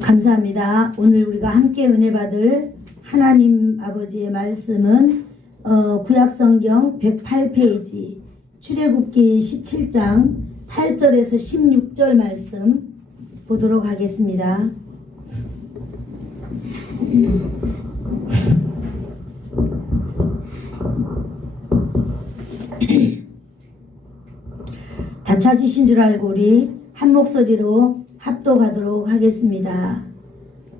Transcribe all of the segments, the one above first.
감사합니다. 오늘 우리가 함께 은혜 받을 하나님 아버지의 말씀은 구약성경 108페이지 출애굽기 17장 8절에서 16절 말씀 보도록 하겠습니다. 다 찾으신 줄 알고 우리 한 목소리로 합독하도록 하겠습니다.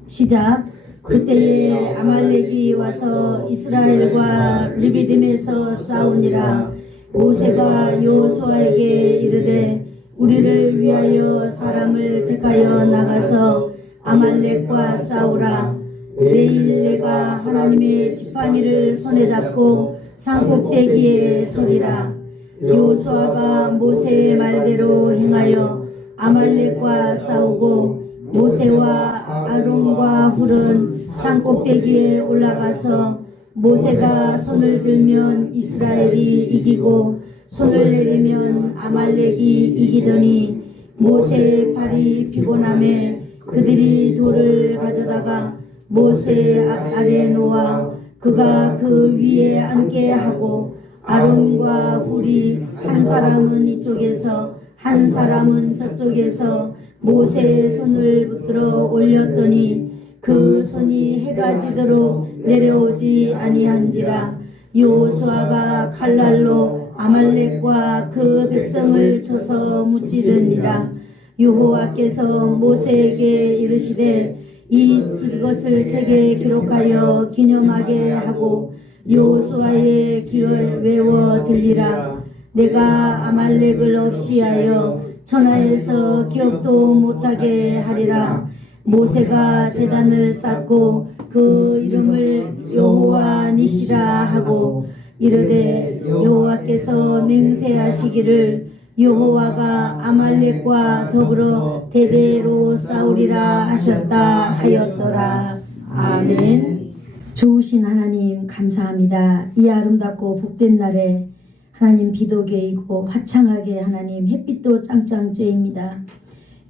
시작. 그때에 아말렉이 와서 이스라엘과 르비딤에서 싸우니라. 모세가 여호수아에게 이르되 우리를 위하여 사람을 택하여 나가서 아말렉과 싸우라. 내일 내가 하나님의 지팡이를 손에 잡고 산꼭대기에 서리라. 여호수아가 모세의 말대로 행하여 아말렉과 싸우고 모세와 아론과 훌은 산꼭대기에 올라가서 모세가 손을 들면 이스라엘이 이기고 손을 내리면 아말렉이 이기더니 모세의 팔이 피곤함에 그들이 돌을 가져다가 모세 아래 놓아 그가 그 위에 앉게 하고 아론과 훌이 한 사람은 이쪽에서 한 사람은 저쪽에서 모세의 손을 붙들어 올렸더니 그 손이 해가 지도록 내려오지 아니한지라. 여호수아가 칼날로 아말렉과 그 백성을 쳐서 무찌르니라. 여호와께서 모세에게 이르시되 이것을 책에 기록하여 기념하게 하고 여호수아의 귀에 외워 들리라. 내가 아말렉을 없이하여 천하에서 기억도 못하게 하리라. 모세가 제단을 쌓고 그 이름을 여호와 니시라 하고 이르되 여호와께서 맹세하시기를 여호와가 아말렉과 더불어 대대로 싸우리라 하셨다 하였더라. 아멘. 좋으신 하나님 감사합니다. 이 아름답고 복된 날에 하나님 비도 개이고 화창하게 하나님 햇빛도 짱짱째입니다.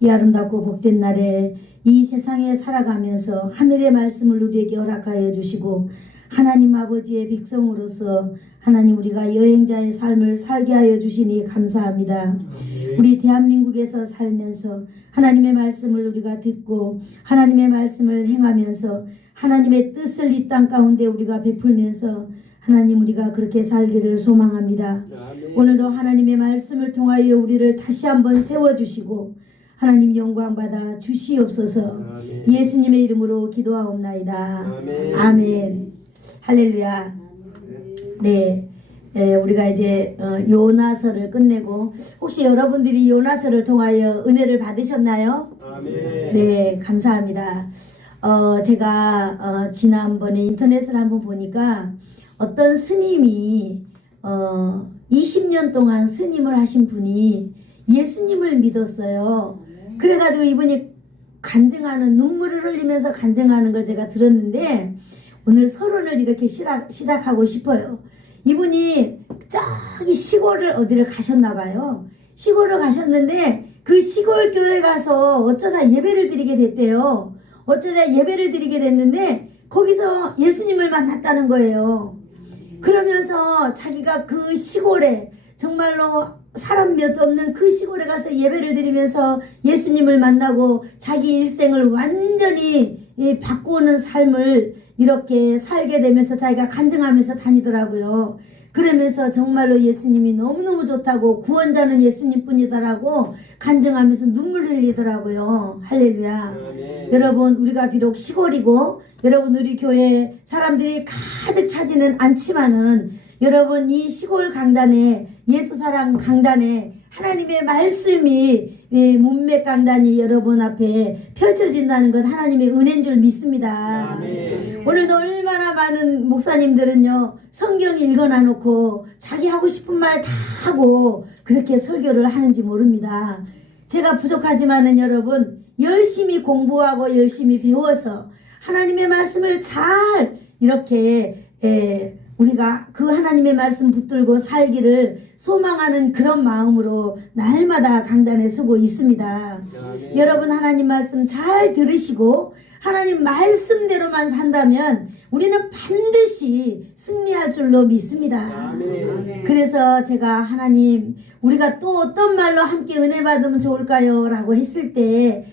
이 아름답고 복된 날에 이 세상에 살아가면서 하늘의 말씀을 우리에게 허락하여 주시고 하나님 아버지의 백성으로서 하나님 우리가 여행자의 삶을 살게 하여 주시니 감사합니다. 우리 대한민국에서 살면서 하나님의 말씀을 우리가 듣고 하나님의 말씀을 행하면서 하나님의 뜻을 이 땅 가운데 우리가 베풀면서 하나님 우리가 그렇게 살기를 소망합니다. 오늘도 하나님의 말씀을 통하여 우리를 다시 한번 세워주시고 하나님 영광 받아 주시옵소서. 예수님의 이름으로 기도하옵나이다. 아멘. 할렐루야. 네, 우리가 이제 요나서를 끝내고 혹시 여러분들이 요나서를 통하여 은혜를 받으셨나요? 네, 감사합니다. 제가 지난번에 인터넷을 한번 보니까 어떤 스님이 20년 동안 스님을 하신 분이 예수님을 믿었어요. 그래가지고 이분이 간증하는 눈물을 흘리면서 간증하는 걸 제가 들었는데 오늘 서론을 이렇게 시작하고 싶어요. 이분이 저기 시골을 어디를 가셨나봐요. 시골을 가셨는데 그 시골 교회 가서 어쩌다 예배를 드리게 됐대요. 어쩌다 예배를 드리게 됐는데 거기서 예수님을 만났다는 거예요. 그러면서 자기가 그 시골에 정말로 사람 몇 없는 그 시골에 가서 예배를 드리면서 예수님을 만나고 자기 일생을 완전히 바꾸는 삶을 이렇게 살게 되면서 자기가 간증하면서 다니더라고요. 그러면서 정말로 예수님이 너무너무 좋다고 구원자는 예수님뿐이다라고 간증하면서 눈물 흘리더라고요. 할렐루야. 여러분 우리가 비록 시골이고 여러분 우리 교회 사람들이 가득 차지는 않지만은 여러분 이 시골 강단에 예수사랑 강단에 하나님의 말씀이 문맥 강단이 여러분 앞에 펼쳐진다는 건 하나님의 은혜인 줄 믿습니다. 오늘도 얼마나 많은 목사님들은요 성경 읽어놔놓고 자기 하고 싶은 말 다 하고 그렇게 설교를 하는지 모릅니다. 제가 부족하지만은 여러분 열심히 공부하고 열심히 배워서 하나님의 말씀을 잘 이렇게 우리가 그 하나님의 말씀 붙들고 살기를 소망하는 그런 마음으로 날마다 강단에 서고 있습니다. 아멘. 여러분 하나님 말씀 잘 들으시고 하나님 말씀대로만 산다면 우리는 반드시 승리할 줄로 믿습니다. 아멘. 그래서 제가 하나님 우리가 또 어떤 말로 함께 은혜 받으면 좋을까요? 라고 했을 때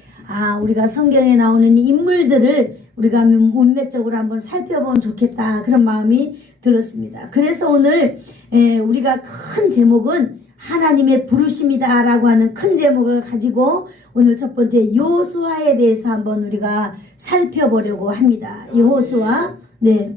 우리가 성경에 나오는 인물들을 우리가 문맥적으로 한번 살펴보면 좋겠다 그런 마음이 들었습니다. 그래서 오늘 우리가 큰 제목은 하나님의 부르심이다 라고 하는 큰 제목을 가지고 오늘 첫 번째 여호수아에 대해서 한번 우리가 살펴보려고 합니다. 여호수아, 네,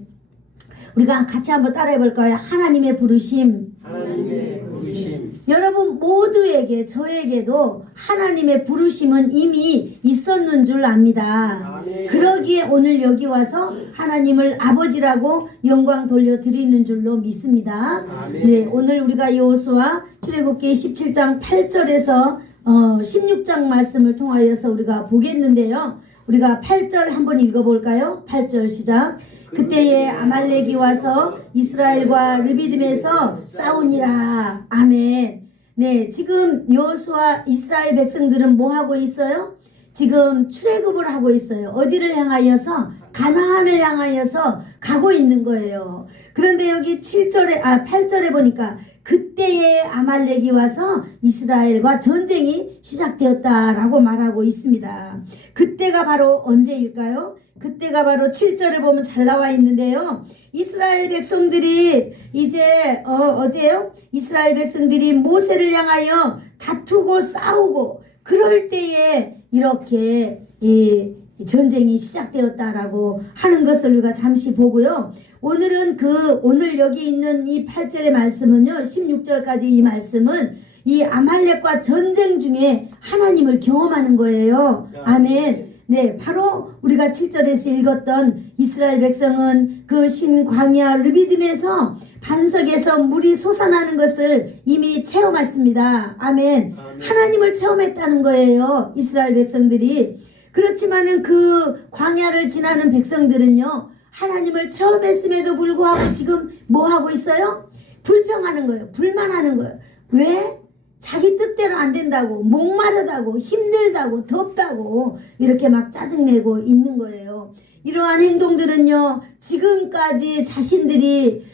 우리가 같이 한번 따라해 볼까요? 하나님의 부르심. 하나님의 부르심. 여러분 모두에게 저에게도 하나님의 부르심은 이미 있었는 줄 압니다. 아멘. 그러기에 오늘 여기 와서 하나님을 아버지라고 영광 돌려드리는 줄로 믿습니다. 아멘. 네, 오늘 우리가 여호수아 출애굽기 17장 8절에서 16장 말씀을 통하여서 우리가 보겠는데요. 우리가 8절 한번 읽어볼까요? 8절 시작. 그때에 아말렉이 와서 이스라엘과 르비딤에서 싸우니라. 아멘. 네, 지금 여호수아 이스라엘 백성들은 뭐 하고 있어요? 지금 출애굽을 하고 있어요. 어디를 향하여서? 가나안을 향하여서 가고 있는 거예요. 그런데 여기 8절에 보니까 그때에 아말렉이 와서 이스라엘과 전쟁이 시작되었다라고 말하고 있습니다. 그때가 바로 언제일까요? 그때가 바로 7절에 보면 잘 나와 있는데요. 이스라엘 백성들이 이제 어디에요? 이스라엘 백성들이 모세를 향하여 다투고 싸우고 그럴 때에 이렇게 이 전쟁이 시작되었다라고 하는 것을 우리가 잠시 보고요. 오늘은 오늘 여기 있는 이 8절의 말씀은요. 16절까지 이 말씀은 이 아말렉과 전쟁 중에 하나님을 경험하는 거예요. 아멘. 네, 바로 우리가 7절에서 읽었던 이스라엘 백성은 그 신광야 르비딤에서 반석에서 물이 솟아나는 것을 이미 체험했습니다. 아멘. 하나님을 체험했다는 거예요. 이스라엘 백성들이. 그렇지만은 그 광야를 지나는 백성들은요. 하나님을 체험했음에도 불구하고 지금 뭐 하고 있어요? 불평하는 거예요. 불만하는 거예요. 왜? 자기 뜻대로 안 된다고, 목마르다고, 힘들다고, 덥다고 이렇게 막 짜증내고 있는 거예요. 이러한 행동들은요, 지금까지 자신들이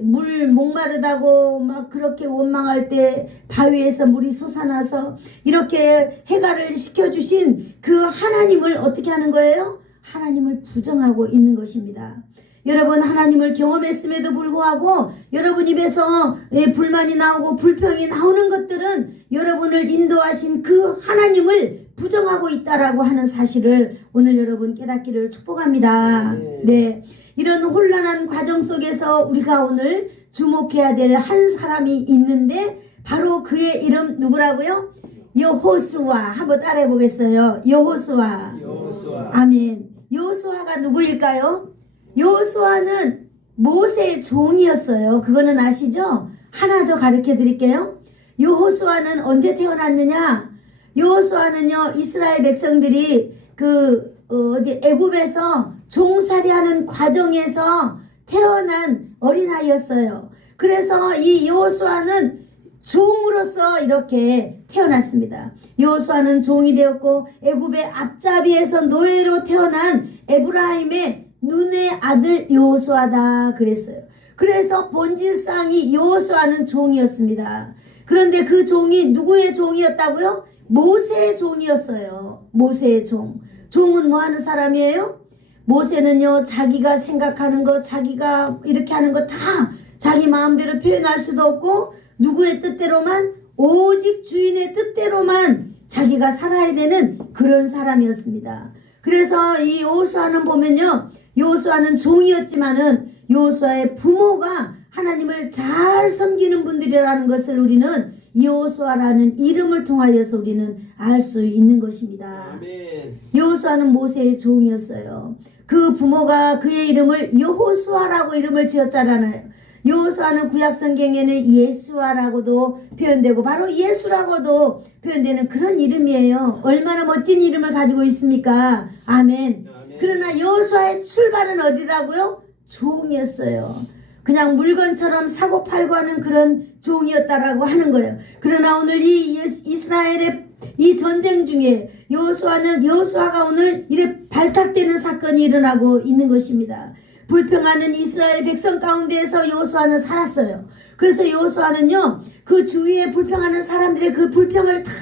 물 목마르다고 막 그렇게 원망할 때 바위에서 물이 솟아나서 이렇게 해가를 시켜주신 그 하나님을 어떻게 하는 거예요? 하나님을 부정하고 있는 것입니다. 여러분 하나님을 경험했음에도 불구하고 여러분 입에서 불만이 나오고 불평이 나오는 것들은 여러분을 인도하신 그 하나님을 부정하고 있다라고 하는 사실을 오늘 여러분 깨닫기를 축복합니다. 네, 이런 혼란한 과정 속에서 우리가 오늘 주목해야 될 한 사람이 있는데 바로 그의 이름 누구라고요? 여호수아. 한번 따라해 보겠어요. 여호수아. 아멘. 여호수아가 누구일까요? 여호수아는 모세의 종이었어요. 그거는 아시죠? 하나 더 가르쳐 드릴게요. 여호수아는 언제 태어났느냐? 여호수아는요, 이스라엘 백성들이 애굽에서 종살이하는 과정에서 태어난 어린아이였어요. 그래서 이 여호수아는 종으로서 이렇게 태어났습니다. 여호수아는 종이 되었고 애굽의 앞잡이에서 노예로 태어난 에브라임의 눈의 아들 여호수아다 그랬어요. 그래서 본질상이 여호수아는 종이었습니다. 그런데 그 종이 누구의 종이었다고요? 모세의 종이었어요. 모세의 종. 종은 뭐 하는 사람이에요? 모세는요, 자기가 생각하는 거, 자기가 이렇게 하는 거 다 자기 마음대로 표현할 수도 없고 누구의 뜻대로만, 오직 주인의 뜻대로만 자기가 살아야 되는 그런 사람이었습니다. 그래서 이 여호수아는 보면요, 여호수아는 종이었지만은 여호수아의 부모가 하나님을 잘 섬기는 분들이라는 것을 우리는 여호수아라는 이름을 통하여서 우리는 알 수 있는 것입니다. 여호수아는 모세의 종이었어요. 그 부모가 그의 이름을 여호수아라고 이름을 지었잖아요. 여호수아는 구약 성경에는 예수아라고도 표현되고 바로 예수라고도 표현되는 그런 이름이에요. 얼마나 멋진 이름을 가지고 있습니까? 아멘. 그러나 여호수아의 출발은 어디라고요? 종이었어요. 그냥 물건처럼 사고 팔고 하는 그런 종이었다라고 하는 거예요. 그러나 오늘 이 이스라엘의 이 전쟁 중에 여호수아가 오늘 이래 발탁되는 사건이 일어나고 있는 것입니다. 불평하는 이스라엘 백성 가운데에서 여호수아는 살았어요. 그래서 여호수아는요, 그 주위에 불평하는 사람들의 그 불평을 다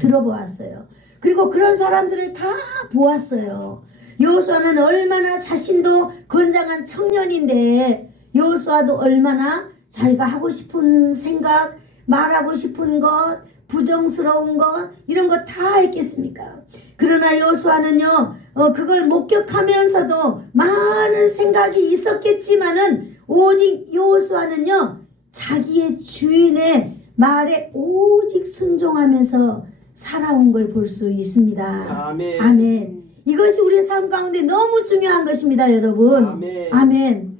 들어보았어요. 그리고 그런 사람들을 다 보았어요. 여호수아는 얼마나 자신도 건장한 청년인데, 여호수아도 얼마나 자기가 하고 싶은 생각, 말하고 싶은 것, 부정스러운 것, 이런 거 다 했겠습니까? 그러나 여호수아는요, 그걸 목격하면서도 많은 생각이 있었겠지만은, 오직 여호수아는요, 자기의 주인의 말에 오직 순종하면서 살아온 걸 볼 수 있습니다. 아멘. 아멘. 이것이 우리의 삶 가운데 너무 중요한 것입니다, 여러분. 아멘. 아멘.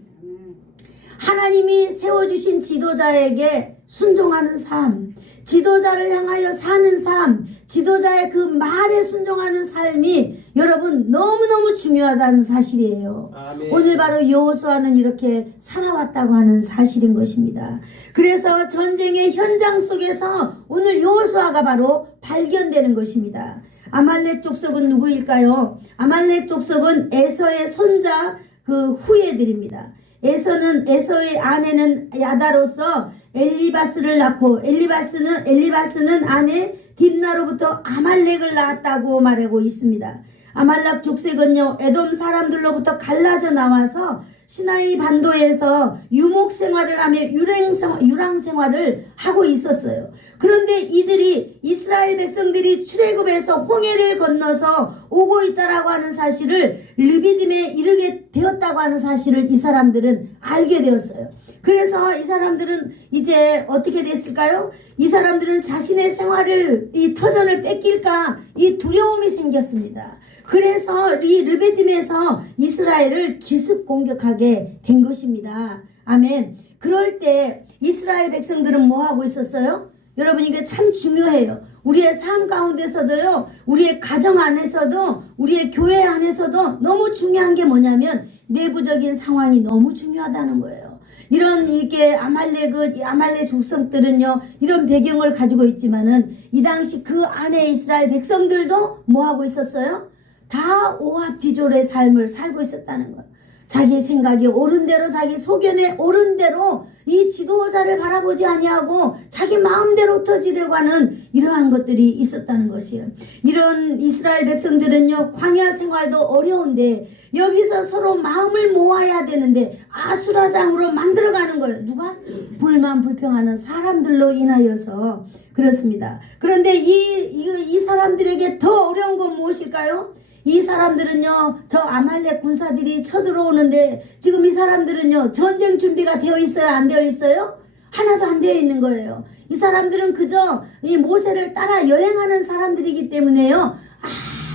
하나님이 세워주신 지도자에게 순종하는 삶, 지도자를 향하여 사는 삶, 지도자의 그 말에 순종하는 삶이 여러분 너무너무 중요하다는 사실이에요. 아멘. 오늘 바로 여호수아는 이렇게 살아왔다고 하는 사실인 것입니다. 그래서 전쟁의 현장 속에서 오늘 여호수아가 바로 발견되는 것입니다. 아말렉 족속은 누구일까요? 아말렉 족속은 에서의 손자 그 후예들입니다. 에서의 아내는 야다로서 엘리바스를 낳고 엘리바스는 아내 딥나로부터 아말렉을 낳았다고 말하고 있습니다. 아말렉 족속은요, 에돔 사람들로부터 갈라져 나와서 시나이 반도에서 유목 생활을 하며 유랑 생활을 하고 있었어요. 그런데 이들이 이스라엘 백성들이 출애굽에서 홍해를 건너서 오고 있다라고 하는 사실을 르비딤에 이르게 되었다고 하는 사실을 이 사람들은 알게 되었어요. 그래서 이 사람들은 이제 어떻게 됐을까요? 이 사람들은 자신의 생활을, 이 터전을 뺏길까 이 두려움이 생겼습니다. 그래서 이 르비딤에서 이스라엘을 기습 공격하게 된 것입니다. 아멘. 그럴 때 이스라엘 백성들은 뭐 하고 있었어요? 여러분, 이게 참 중요해요. 우리의 삶 가운데서도요, 우리의 가정 안에서도, 우리의 교회 안에서도 너무 중요한 게 뭐냐면 내부적인 상황이 너무 중요하다는 거예요. 이런 이게 아말렉 족속들은요, 이런 배경을 가지고 있지만은 이 당시 그 안에 이스라엘 백성들도 뭐 하고 있었어요? 다 오합지졸의 삶을 살고 있었다는 거예요. 자기 생각이 옳은 대로, 자기 소견에 옳은 대로 이 지도자를 바라보지 아니하고 자기 마음대로 흩어지려고 하는 이러한 것들이 있었다는 것이에요. 이런 이스라엘 백성들은요, 광야 생활도 어려운데 여기서 서로 마음을 모아야 되는데 아수라장으로 만들어가는 거예요. 누가? 불만불평하는 사람들로 인하여서 그렇습니다. 그런데 이 사람들에게 더 어려운 건 무엇일까요? 이 사람들은요, 저 아말렉 군사들이 쳐들어오는데 지금 이 사람들은요, 전쟁 준비가 되어 있어요? 안 되어 있어요? 하나도 안 되어 있는 거예요. 이 사람들은 그저 이 모세를 따라 여행하는 사람들이기 때문에요,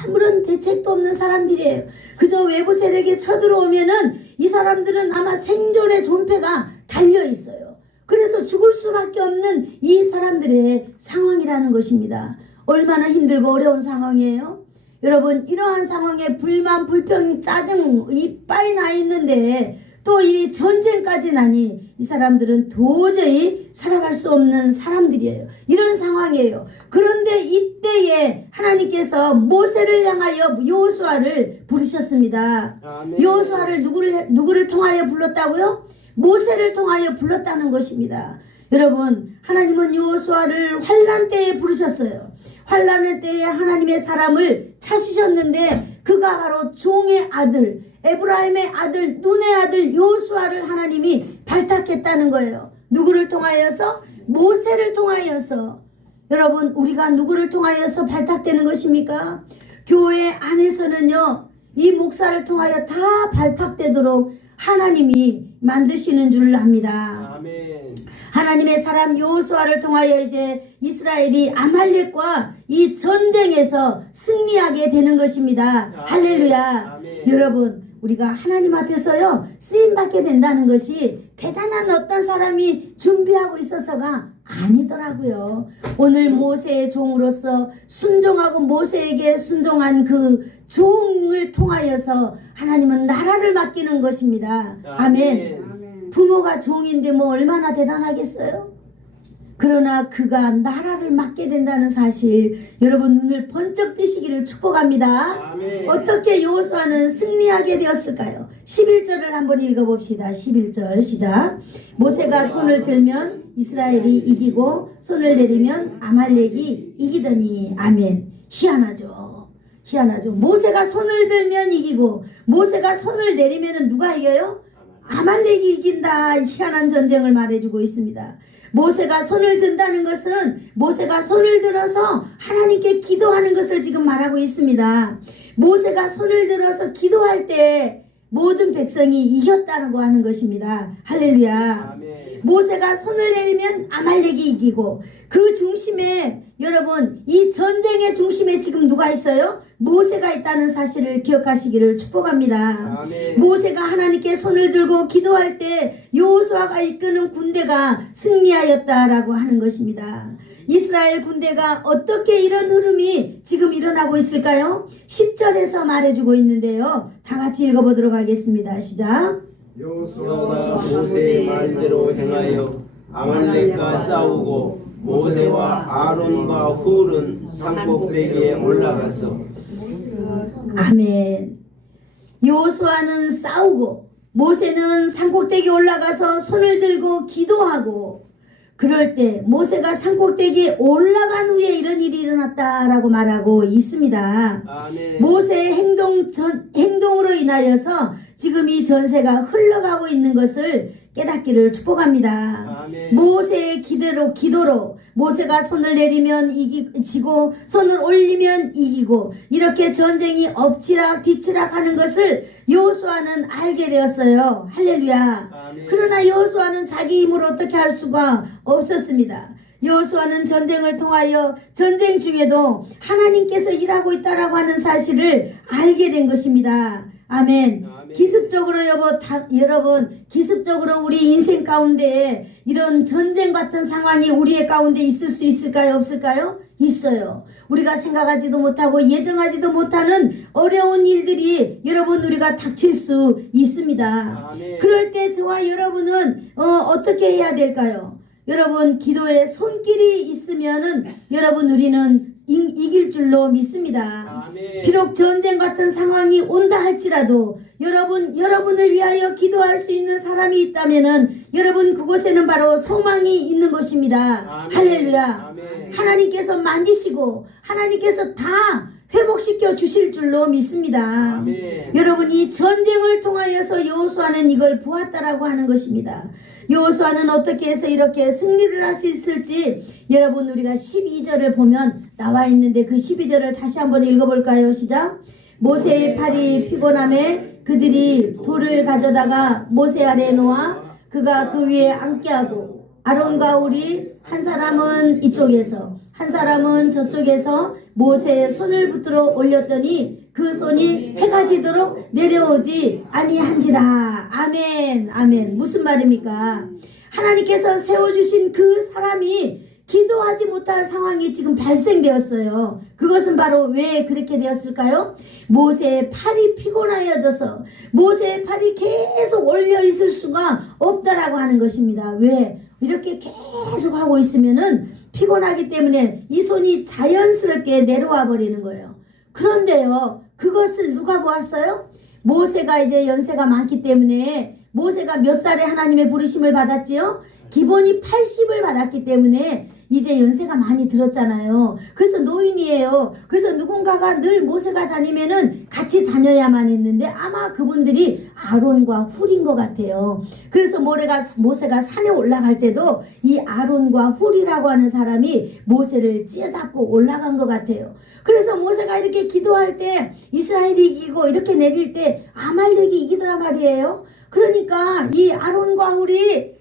아무런 대책도 없는 사람들이에요. 그저 외부 세력이 쳐들어오면은 이 사람들은 아마 생존의 존폐가 달려 있어요. 그래서 죽을 수밖에 없는 이 사람들의 상황이라는 것입니다. 얼마나 힘들고 어려운 상황이에요? 여러분, 이러한 상황에 불만, 불평, 짜증 이빨이 나 있는데 또 이 전쟁까지 나니 이 사람들은 도저히 살아갈 수 없는 사람들이에요. 이런 상황이에요. 그런데 이때에 하나님께서 모세를 향하여 여호수아를 부르셨습니다. 아멘. 여호수아를 누구를 통하여 불렀다고요? 모세를 통하여 불렀다는 것입니다. 여러분, 하나님은 여호수아를 환난 때에 부르셨어요. 환난의 때에 하나님의 사람을 찾으셨는데 그가 바로 종의 아들, 에브라임의 아들, 눈의 아들 여호수아를 하나님이 발탁했다는 거예요. 누구를 통하여서? 모세를 통하여서. 여러분, 우리가 누구를 통하여서 발탁되는 것입니까? 교회 안에서는요, 이 목사를 통하여 다 발탁되도록 하나님이 만드시는 줄 압니다. 아멘. 하나님의 사람 여호수아를 통하여 이제 이스라엘이 아말렉과 이 전쟁에서 승리하게 되는 것입니다. 할렐루야. 아멘. 여러분, 우리가 하나님 앞에서요, 쓰임받게 된다는 것이 대단한 어떤 사람이 준비하고 있어서가 아니더라고요. 오늘 모세의 종으로서 순종하고 모세에게 순종한 그 종을 통하여서 하나님은 나라를 맡기는 것입니다. 아멘. 부모가 종인데 뭐 얼마나 대단하겠어요? 그러나 그가 나라를 맡게 된다는 사실 여러분 눈을 번쩍 뜨시기를 축복합니다. 아멘. 어떻게 여호수아는 승리하게 되었을까요? 11절을 한번 읽어봅시다. 11절 시작. 모세가 손을 들면 이스라엘이 이기고 손을 내리면 아말렉이 이기더니. 아멘. 희한하죠. 희한하죠. 모세가 손을 들면 이기고 모세가 손을 내리면 누가 이겨요? 아말렉이 이긴다. 희한한 전쟁을 말해주고 있습니다. 모세가 손을 든다는 것은 모세가 손을 들어서 하나님께 기도하는 것을 지금 말하고 있습니다. 모세가 손을 들어서 기도할 때 모든 백성이 이겼다고 하는 것입니다. 할렐루야. 아멘. 모세가 손을 내리면 아말렉이 이기고 그 중심에 여러분 이 전쟁의 중심에 지금 누가 있어요? 모세가 있다는 사실을 기억하시기를 축복합니다. 아멘. 모세가 하나님께 손을 들고 기도할 때 여호수아가 이끄는 군대가 승리하였다라고 하는 것입니다. 이스라엘 군대가 어떻게 이런 흐름이 지금 일어나고 있을까요? 10절에서 말해주고 있는데요. 다 같이 읽어보도록 하겠습니다. 시작. 여호수아가 모세의 말대로 행하여 아말렉과 싸우고 모세와 아론과 훌은 산꼭대기에 올라가서. 아멘. 여호수아는 싸우고 모세는 산꼭대기에 올라가서 손을 들고 기도하고 그럴 때 모세가 산꼭대기에 올라간 후에 이런 일이 일어났다라고 말하고 있습니다. 아멘. 모세의 행동으로 인하여서 지금 이 전세가 흘러가고 있는 것을 깨닫기를 축복합니다. 아멘. 모세의 기도로 모세가 손을 내리면 지고 손을 올리면 이기고 이렇게 전쟁이 엎치락 뒤치락 하는 것을 여호수아는 알게 되었어요. 할렐루야. 아멘. 그러나 여호수아는 자기 힘으로 어떻게 할 수가 없었습니다. 여호수아는 전쟁을 통하여 전쟁 중에도 하나님께서 일하고 있다라고 하는 사실을 알게 된 것입니다. 아멘. 아멘. 기습적으로 여러분 기습적으로 우리 인생 가운데 이런 전쟁 같은 상황이 우리의 가운데 있을 수 있을까요? 없을까요? 있어요. 우리가 생각하지도 못하고 예정하지도 못하는 어려운 일들이 여러분 우리가 닥칠 수 있습니다. 아멘. 그럴 때 저와 여러분은 어떻게 해야 될까요? 여러분 기도에 손길이 있으면은 여러분 우리는 이길 줄로 믿습니다. 아멘. 비록 전쟁 같은 상황이 온다 할지라도 여러분을 위하여 기도할 수 있는 사람이 있다면은 여러분 그곳에는 바로 소망이 있는 것입니다. 아멘. 할렐루야. 아멘. 하나님께서 만지시고 하나님께서 다 회복시켜 주실 줄로 믿습니다. 아멘. 여러분이 전쟁을 통하여서 여호수아는 이걸 보았다라고 하는 것입니다. 여호수아는 어떻게 해서 이렇게 승리를 할 수 있을지 여러분 우리가 12절을 보면 나와 있는데 그 12절을 다시 한번 읽어볼까요? 시작. 모세의 팔이 피곤함에 그들이 돌을 가져다가 모세 아래에 놓아 그가 그 위에 앉게 하고 아론과 홀이 한 사람은 이쪽에서 한 사람은 저쪽에서 모세의 손을 붙들어 올렸더니 그 손이 해가 지도록 내려오지 아니한지라. 아멘. 아멘. 무슨 말입니까? 하나님께서 세워주신 그 사람이 기도하지 못할 상황이 지금 발생되었어요. 그것은 바로 왜 그렇게 되었을까요? 모세의 팔이 피곤하여져서 모세의 팔이 계속 올려 있을 수가 없다라고 하는 것입니다. 왜? 이렇게 계속 하고 있으면은 피곤하기 때문에 이 손이 자연스럽게 내려와 버리는 거예요. 그런데요, 그것을 누가 보았어요? 모세가 이제 연세가 많기 때문에 모세가 몇 살에 하나님의 부르심을 받았지요? 기본이 80을 받았기 때문에 이제 연세가 많이 들었잖아요. 그래서 노인이에요. 그래서 누군가가 늘 모세가 다니면은 같이 다녀야만 했는데 아마 그분들이 아론과 훌인 것 같아요. 그래서 모세가 산에 올라갈 때도 이 아론과 훌이라고 하는 사람이 모세를 찌어잡고 올라간 것 같아요. 그래서 모세가 이렇게 기도할 때 이스라엘이 이기고 이렇게 내릴 때 아말렉이 이기더라 말이에요. 그러니까 이 아론과 훌이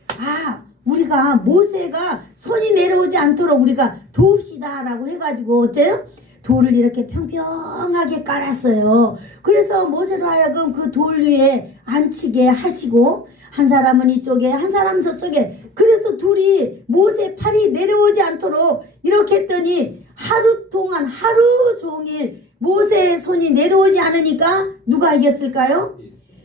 우리가 모세가 손이 내려오지 않도록 우리가 도웁시다 라고 해가지고 어째요? 돌을 이렇게 평평하게 깔았어요. 그래서 모세로 하여금 그 돌 위에 앉히게 하시고 한 사람은 이쪽에 한 사람은 저쪽에 그래서 둘이 모세 팔이 내려오지 않도록 이렇게 했더니 하루 동안 하루 종일 모세의 손이 내려오지 않으니까 누가 이겼을까요?